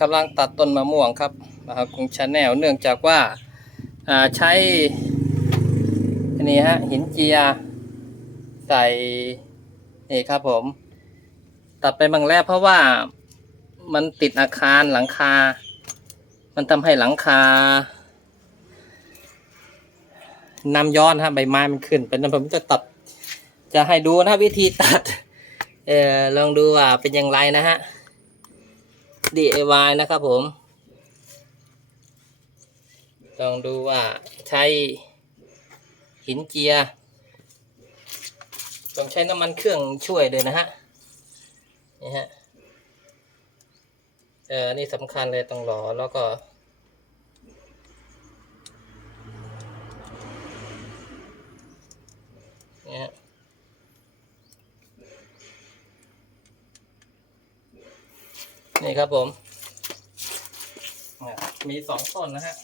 กำลังตัดต้นมะม่วงครับนะครับกรุงชาแนลเนื่องจากว่าาใช้อันนี้ฮะหินเจีย ใส่นี่ครับผม ตัดไปบางแรกเพราะว่ามันติดอาคารหลังคา มันทำให้หลังคาน้ำย้อนฮะใบไม้มันขึ้น เป็นน้ำผมจะตัด จะให้ดูนะวิธีตัด เออลองดูว่าเป็นอย่างไรนะฮะ DIY นะครับผม ลองดูว่าใช้หินเจียต้องใช้น้ำมันเครื่องช่วยเลยนะฮะ นี่ฮะ เออนี่สำคัญเลยต้องหลอแล้วก็ นี่ครับผม มีสองต้นนะฮะ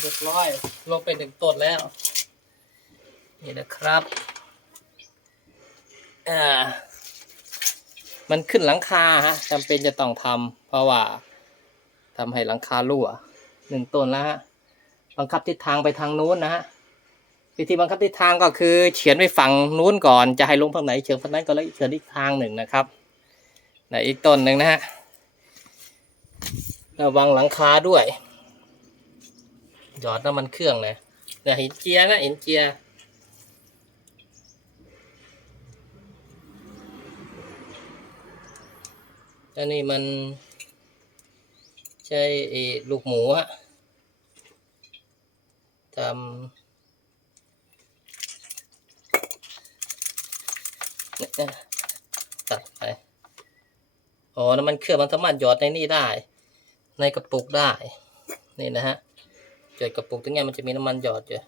เรียบร้อย ลงไปหนึ่งต้นแล้ว นี่นะครับ อ่า มันขึ้นหลังคาฮะจำเป็นจะต้องทำเพราะว่าทำให้หลังคารั่วหนึ่งต้นแล้วฮะ บังคับทิศทางไปทางนู้นนะฮะวิธีบังคับทิศทางก็คือเฉียนไปฝั่งนู้นก่อนจะให้ลงฝั่งไหนเฉียนฝั่งนั้นก็แล้วเฉียนอีกทางหนึ่งนะครับในอีกต้นหนึ่งนะฮะระวังหลังคาด้วย หยอดน้ำมันเครื่องเลยเนี่ยหินเจียนะหินเจียอันนี้มัน ใช่ลูกหมูฮะทำเนี่ยตัดไปอ๋อน้ำมันเครื่องมันสามารถหยอดในนี่ได้ ในกระปุกได้ นี่นะฮะ หยอดกระปุกตรงเนี้ยมันจะมีน้ำมันหยอดอยู่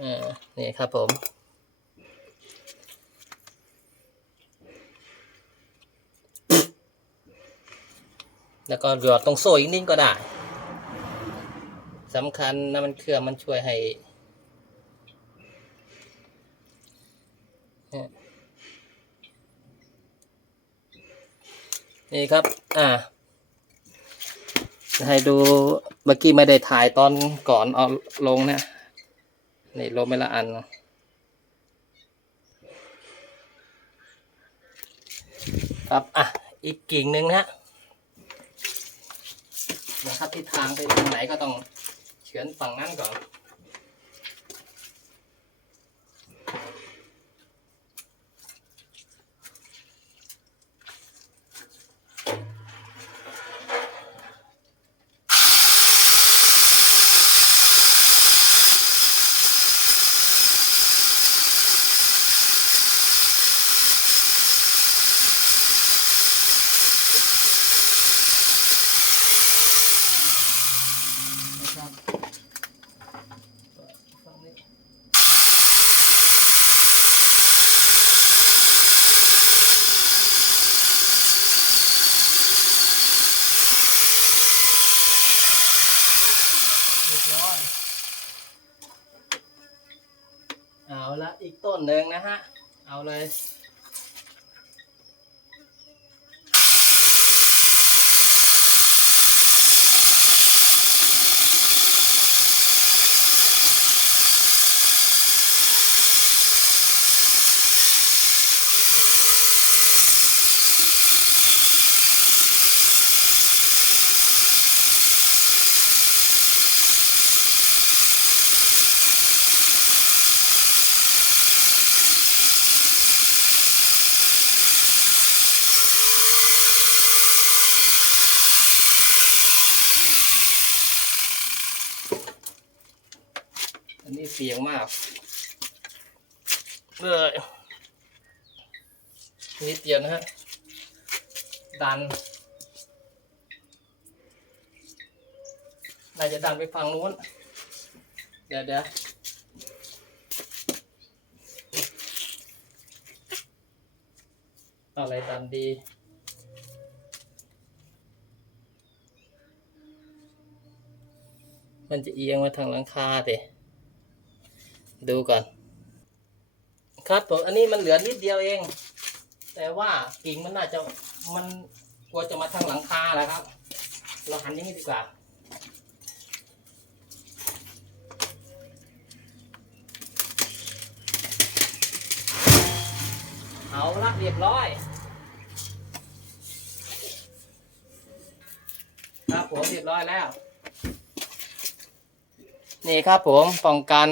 อ่านี่ครับผม แล้วก็หยอดตรงโซ่อีกนิดก็ได้สำคัญน้ำมันเครื่องมันช่วยให้เนี่ยนี่ครับ อ่า ให้ดูเมื่อกี้ไม่ได้ถ่ายตอนก่อนเอาลงเนี่ยนี่ลงไปละอัน ครับ อะ อีกกิ่งหนึ่งนะฮะนะครับทิศทางไปทางไหนก็ต้องเฉือนฝั่งนั้นก่อน ร้อยเอาละอีกต้นหนึ่งนะฮะ เอาเลย นี่เสียงมากเลยนิดเดียวนะฮะ ดัน น่าจะดันไปฝั่งนู้น เดี๋ยวเดี๋ยวออะไรดันดีมันจะเอียงมาทางหลังคาเด ดูก่อน ครับผมอันนี้มันเหลือนิดเดียวเอง แต่ว่ากิ่งมันน่าจะมันกลัวจะมาทางหลังคาแหละครับ เราหันอย่างนี้ดีกว่าเอาละเรียบร้อย ครับผมเรียบร้อยแล้ว นี่ครับผมป้องกัน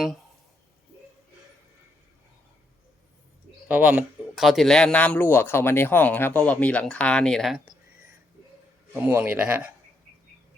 เพ ราะว่ามันเขาวที่แล้วน้ำรั่วเข้ามาในห้องครับ เพราะว่ามีหลังคานี่นะฮะมะม่วงนี่แหละฮะ